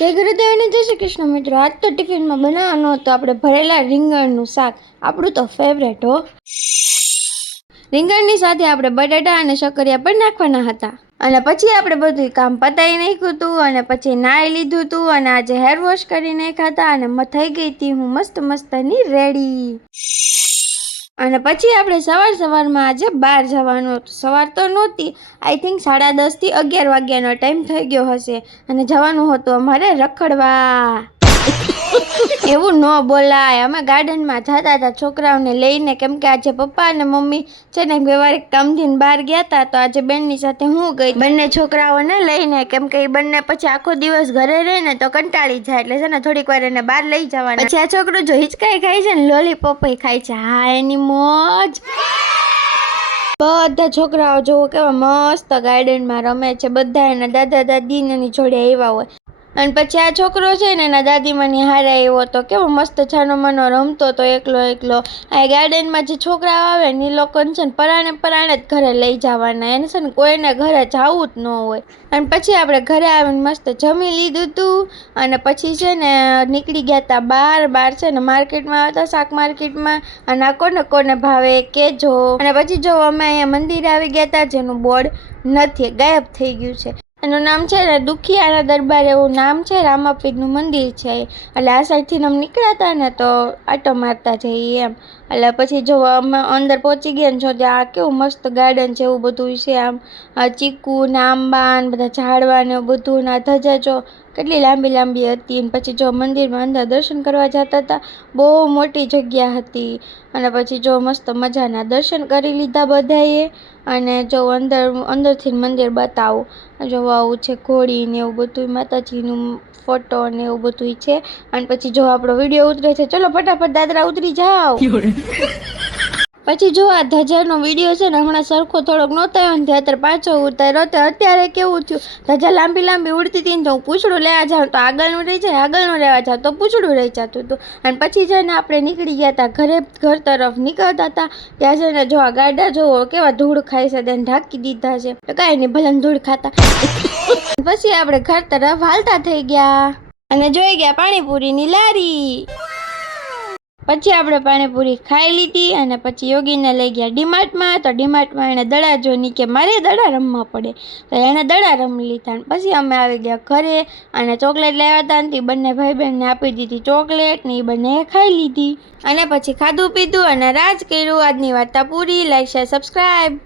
જય ગુરુદેવ અને જય શ્રી કૃષ્ણ મિત્રો। આજ તો ટિફિનમાં બનાવવાનું હતું આપણે ભરેલા રીંગણનું શાક, આપણું તો ફેવરેટ હો। રીંગણની સાથે આપણે બટાટા અને શક્કરિયા પણ નાખવાના હતા અને પછી આપણે બધું કામ પતાવી નાખ્યું હતું અને પછી નાહી લીધું હતું અને આજે હેર વોશ કરી નાખ્યા હતા અને થઈ ગઈ હતી હું મસ્તની રેડી। અને પછી આપણે સવારમાં આજે બહાર જવાનું હતું। સવાર તો નહોતી, આઈ થિંક 10:30 થી 11 વાગ્યાનો ટાઈમ થઈ ગયો હશે અને જવાનું હતું અમારે રખડવા। એવું ન બોલાય, અમે ગાર્ડનમાં જતા હતા છોકરાઓને લઈને, કેમ કે આજે પપ્પા અને મમ્મી છે ને વ્યવહારિક કામથી બહાર ગયા હતા, તો આજે બેનની સાથે હું ગઈ બંને છોકરાઓને લઈને, કેમ કે એ બંને પછી આખો દિવસ ઘરે રહે ને તો કંટાળી જાય, એટલે છે ને થોડીક વાર એને બહાર લઈ જવાના। પછી આ છોકરો જો હિચકાઈ ખાય છે ને લોલીપોપ ખાય છે, હા એની મોજ। બધા છોકરાઓ જોવો કેવા મસ્ત ગાર્ડનમાં રમે છે, બધા એના દાદા દાદી એની જોડે આવ્યા હોય અને પછી આ છોકરો છે ને એના દાદીમાની હારે આવ્યો તો કેવો મસ્ત છાનો માનો રમતો તો એકલો। આ ગાર્ડનમાં જે છોકરાઓ આવે ને એ લોકોને છે ને પરાણે જ ઘરે લઈ જવાના, એને છે ને કોઈને ઘરે જવું જ ન હોય। અને પછી આપણે ઘરે આવીને મસ્ત જમી લીધું હતું અને પછી છે ને નીકળી ગયા હતા બહાર છે ને માર્કેટમાં હતા, શાક માર્કેટમાં, અને આ કોને ભાવે કેજો। અને પછી જો અમે અહીંયા મંદિરે આવી ગયા હતા જેનું બોર્ડ નથી, ગાયબ થઈ ગયું છે। એનું નામ છે ને દુખિયાના દરબાર એવું નામ છે, રામાપીરનું મંદિર છે। એટલે આ સાઈડથી અમે નીકળ્યા હતા ને તો આટો મારતા જઈએ એમ। એટલે પછી જો અમે અંદર પહોંચી ગયા ને જો ત્યાં કેવું મસ્ત ગાર્ડન છે, એવું બધું છે, આમ ચીકુ ને આંબા ને બધા ઝાડવા ને એવું બધું, ને ધજા જો કેટલી લાંબી હતી। અને પછી જો મંદિરમાં અંદર દર્શન કરવા જતા હતા, બહુ મોટી જગ્યા હતી અને પછી જો મસ્ત મજાના દર્શન કરી લીધા બધાએ। અને જો અંદરથી મંદિર બતાવું, જો આવું છે ઘોડી ને એવું બધું, માતાજીનું ફોટો ને એવું બધું છે। અને પછી જો આપણો વિડીયો ઉતરે છે, ચલો ફટાફટ દાદરા ઉતરી જાઓ। પછી જો આ ધજાનો વિડીયો છે ને હમણાં સરખો થોડોક નહોતો આવ્યો ને અત્યારે પાછો ઉતાર્યો, તો અત્યારે કેવું થયું, ધજા લાંબી ઉડતી હતી ને તો હું પૂછડું લેવા જાઉં તો આગળનું રહી જાય, આગળનું લેવા જાઉં તો પૂછડું રહી જતું હતું। અને પછી જઈને આપણે નીકળી ગયા હતા ઘર તરફ નીકળતા હતા, ત્યાં જઈને જો આ ગાડા જોવો કેવા ધૂળ ખાય છે, તેને ઢાંકી દીધા છે, તો કાંઈ નહીં ભલે ધૂળ ખાતા। પછી આપણે ઘર તરફ હાલતા થઈ ગયા અને જોઈ ગયા પાણીપુરીની લારી। પછી આપણે પાણીપુરી ખાઈ લીધી અને પછી યોગીને લઈ ગયા ડીમાર્ટમાં, તો ડીમાર્ટમાં એણે દડા જોઈ કે મારે દડા રમવા પડે, તો એણે દડા રમી લીધા। પછી અમે આવી ગયા ઘરે અને ચોકલેટ લાવ્યા હતા ને બંને ભાઈ બહેનને આપી દીધી ચોકલેટ ને એ બંને ખાઈ લીધી અને પછી ખાધું પીધું અને રાજ કર્યું। આજની વાર્તા પૂરી। Like share subscribe.